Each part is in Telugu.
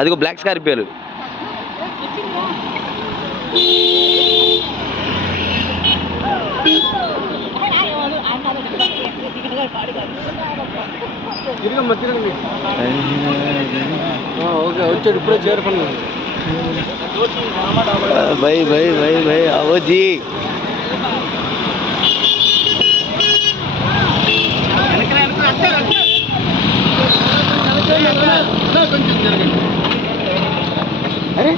అదిగో బ్లాక్ స్కార్పియోలు. వచ్చాడు ఇప్పుడే చేరుకున్నాడు. भाई भाई भाई भाई आओ जी. अरे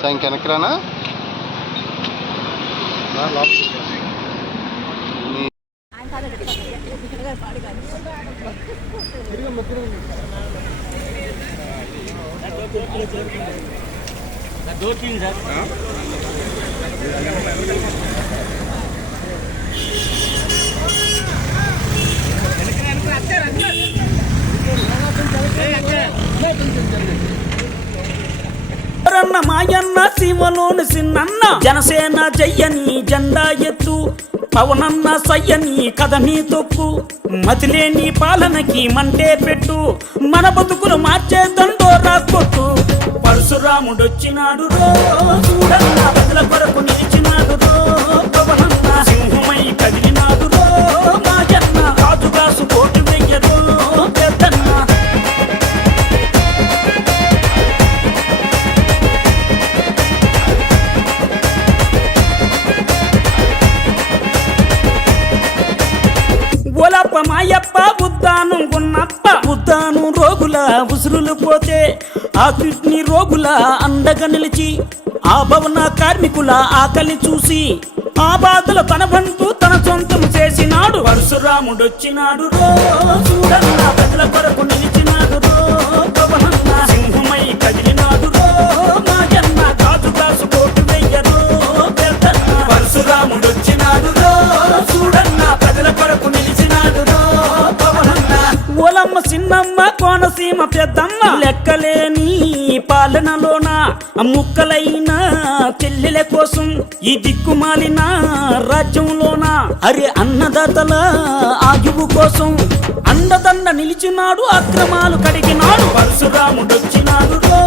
साइन వెనకరానా दो तीन सर మాయన్న సీమలోని సిన్నన్న జనసేన జయ్యని జెండా ఎత్తు పవనన్న సయ్యని కథని తొక్కు మతిలేని పాలనకి మంటే పెట్టు మన బతుకులు మార్చే దండోరా కొట్టు పరశురాముడొచ్చినాడు రో చూడన్న ప్రజల కొరకు నిలిచినాడు రో పవనన్న సింహమై కదిలినాడు రో మాయన్న రాజుగాసు కోటి వెయ్యరు పెద్దన్న ఓలప్ప మాయప్ప ఉద్దాను గున్నప్ప ఉద్దాను రోగుల ఉసురులు పోతే ఆ కిడ్నీ రోగుల అండగా నిలిచి ఆ భవన కార్మికుల ఆకలి చూసి ఆ బాధలు తన బంధు తన సొంతం చేసినాడు పరశురాముడొచ్చినాడు రో చూడన్న ప్రజల కొరకు నిలిచినాడు రో పవనన్న సింహమై కదిలినాడు రో మాయన్న కాజు కాసు కోటు వెయ్యరు పెద్దన్న పరశురాముడొచ్చినాడు రో చూడన్న ప్రజల కొరకు నిలిచినాడు రో పవనన్న ఓలమ్మ చిన్నమ్మ కోనసీమ పెద్దమ్మ లెక్కలేని పాలనలోన ముక్కలైన చెల్లెల కోసం ఈ దిక్కుమాలిన రాజ్యంలోన అరే అన్నదాతల ఆయువు కోసం అండదండ నిలిచినాడు అక్రమాలు కడిగినాడు పరశురాముడొచ్చినాడు రో